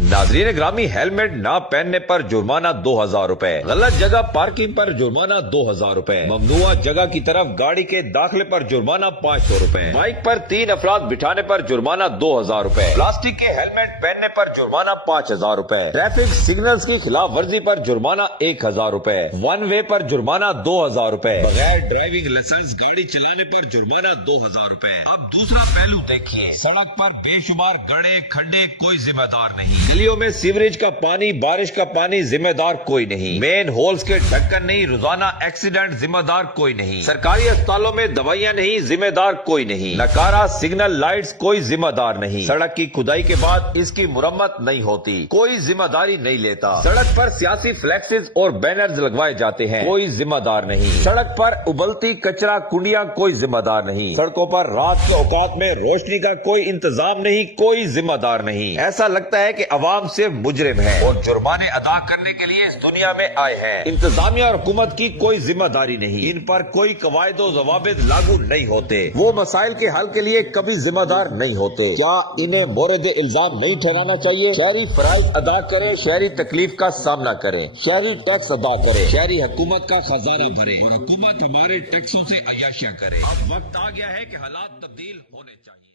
नाजरीन ग्रामी, हेलमेट ना पहनने पर जुर्माना 2000 रूपए, गलत जगह पार्किंग पर जुर्माना 2000 रूपए, ममनुआ जगह की तरफ गाड़ी के दाखिले पर जुर्माना 500 रूपए, बाइक पर 3 अफराद बिठाने पर जुर्माना 2000 रूपए, प्लास्टिक के हेलमेट पहनने पर जुर्माना 5000 रूपए, ट्रैफिक सिग्नल्स की खिलाफ वर्जी पर जुर्माना 1000 रूपए, वन वे पर जुर्माना 2000 रूपए, बगैर ड्राइविंग लाइसेंस गाड़ी चलाने पर जुर्माना 2000 रूपए। अब दूसरा पहलू देखिए, सड़क पर बेशुमार गड्ढे खड्डे, कोई जिम्मेदार नहीं। गलियों में सीवरेज का पानी, बारिश का पानी, जिम्मेदार कोई नहीं। मेन होल्स के ढक्कन नहीं, रोजाना एक्सीडेंट, जिम्मेदार कोई नहीं। सरकारी अस्पतालों में दवाइयाँ नहीं, जिम्मेदार कोई नहीं। नकारा सिग्नल लाइट्स, कोई जिम्मेदार नहीं। सड़क की खुदाई के बाद इसकी मुरम्मत नहीं होती, कोई जिम्मेदारी नहीं लेता। सड़क पर सियासी फ्लैक्सेस और बैनर्स लगवाए जाते हैं, कोई जिम्मेदार नहीं। सड़क पर उबलती कचरा कुंडियां, कोई जिम्मेदार नहीं। सड़कों पर रात के औकात में रोशनी का कोई इंतजाम नहीं, कोई जिम्मेदार नहीं। ऐसा लगता है कि अवाम सिर्फ मुजरिम है और जुर्माने अदा करने के लिए इस दुनिया में आए हैं। इंतजामिया और हुकूमत की कोई जिम्मेदारी नहीं, इन पर कोई कवायद और जवाबित लागू नहीं होते। वो मसाइल के हल के लिए कभी जिम्मेदार नहीं होते। क्या इन्हें मोरद इल्जाम नहीं ठहराना चाहिए? शहरी फराइज अदा करें, शहरी तकलीफ का सामना करें, शहरी टैक्स अदा करें, शहरी हुकूमत का खजाना भरे और हुकूमत हमारे टैक्सों से अयाशियां करे। अब वक्त आ गया है कि हालात तब्दील होने चाहिए।